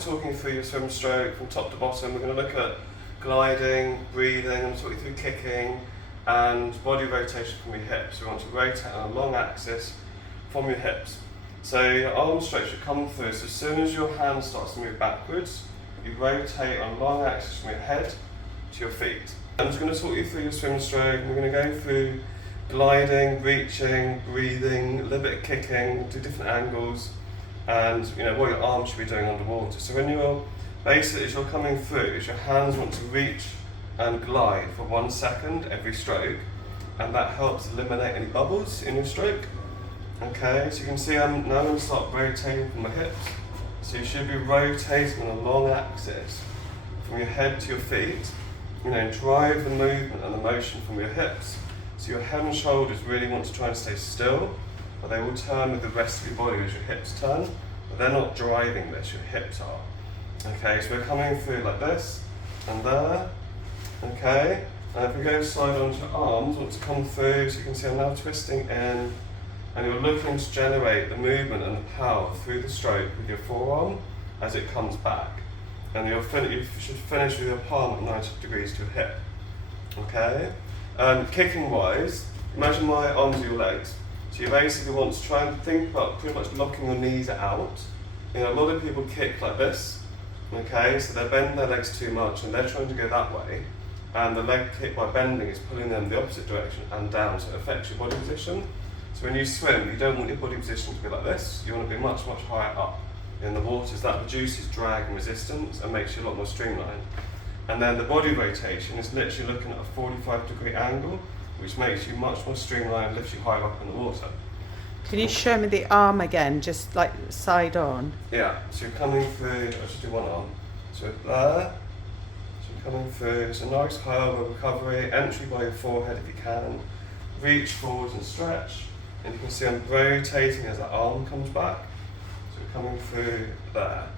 just talking through your swim stroke from top to bottom. We're going to look at gliding, breathing, I'm talking through kicking and body rotation from your hips. We want to rotate on a long axis from your hips. So your arm stroke should come through, so as soon as your hand starts to move backwards, you rotate on a long axis from your head to your feet. I'm just going to talk you through your swim stroke. We're going to go through gliding, reaching, breathing, a little bit of kicking, do different angles, and what your arms should be doing underwater. So when you're basically, as you're coming through, is your hands want to reach and glide for 1 second every stroke, and that helps eliminate any bubbles in your stroke. Okay, so you can see I'm now going to start rotating from my hips. So you should be rotating on a long axis from your head to your feet. Drive the movement and the motion from your hips. So your head and shoulders really want to try and stay still, but they will turn with the rest of your body as your hips turn, but they're not driving this, your hips are. Okay, so we're coming through like this, and there, okay? And if we go slide onto your arms, want to come through, so you can see I'm now twisting in, and you're looking to generate the movement and the power through the stroke with your forearm as it comes back. And you should finish with your palm at 90 degrees to your hip, okay? Kicking wise, imagine my arms are your legs. So you basically want to try and think about pretty much locking your knees out. A lot of people kick like this, okay? So they bend their legs too much and they're trying to go that way. And the leg kick by bending is pulling them the opposite direction and down, so it affects your body position. So when you swim, you don't want your body position to be like this. You want to be much, much higher up in the water. So that reduces drag and resistance and makes you a lot more streamlined. And then the body rotation is literally looking at a 45-degree angle, which makes you much more streamlined, lifts you higher up in the water. Can you show me the arm again, just like side on? Yeah, so you're coming through, I should do one arm. So there, so you're coming through, it's a nice high elbow recovery, entry by your forehead if you can, reach forwards and stretch, and you can see I'm rotating as that arm comes back. So you're coming through there.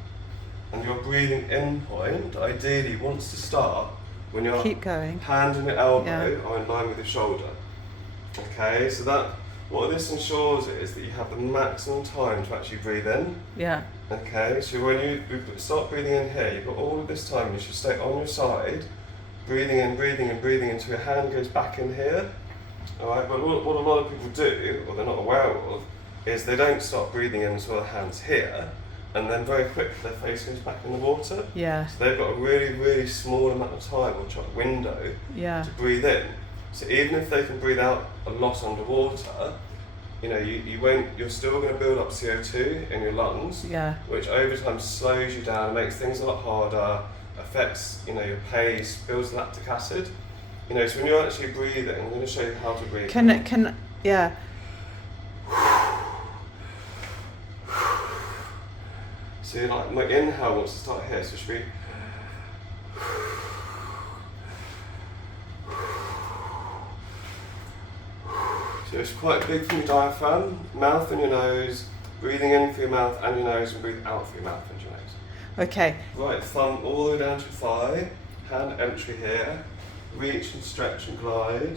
And your breathing in point ideally wants to start when your hand and your elbow are in line with your shoulder. Okay, so that what this ensures is that you have the maximum time to actually breathe in. Yeah. Okay, so when you start breathing in here, you've got all of this time, you should stay on your side, breathing in, breathing in, breathing until your hand goes back in here. Alright, but what a lot of people do, or they're not aware of, is they don't start breathing in until the hand's here, and then very quickly their face goes back in the water. Yeah. So they've got a really, really small amount of time or window to breathe in. So even if they can breathe out a lot underwater, you're still going to build up CO2 in your lungs, which over time slows you down, makes things a lot harder, affects your pace, builds lactic acid. So when you're actually breathing, I'm going to show you how to breathe. So my inhale wants to start here, so it should be. So it's quite big from your diaphragm, mouth and your nose, breathing in through your mouth and your nose, and breathe out through your mouth and your nose. Okay. Right thumb all the way down to your thigh, hand entry here, reach and stretch and glide.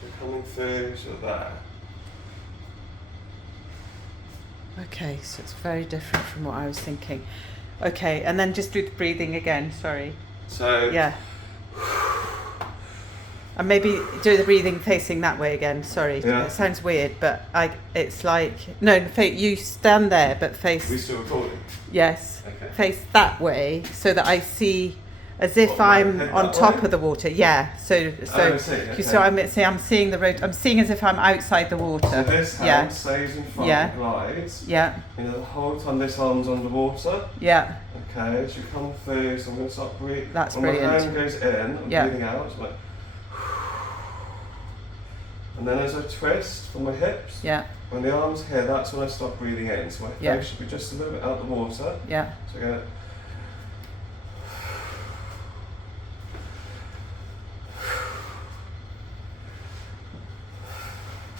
So coming through, so there. Okay, so it's very different from what I was thinking. Okay, and then just do the breathing again, sorry. So. Yeah. And maybe do the breathing facing that way again, sorry. Yeah. It sounds weird, but it's like, no, you stand there, but face. Are we still recording? Yes. Okay. Face that way, so that I see as if I'm on top of the water. Yeah. So I'm seeing the road. I'm seeing as if I'm outside the water. So this hand stays in front and glides. Yeah. The whole time this arm's underwater. Yeah. Okay, so you come through, so I'm going to start breathing. That's when brilliant. my hand goes in, I'm breathing out, so and then as I twist from my hips, when the arm's here, that's when I start breathing in. So my face should be just a little bit out the water. Yeah. So again.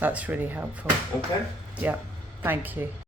That's really helpful. Okay. Yeah. Thank you.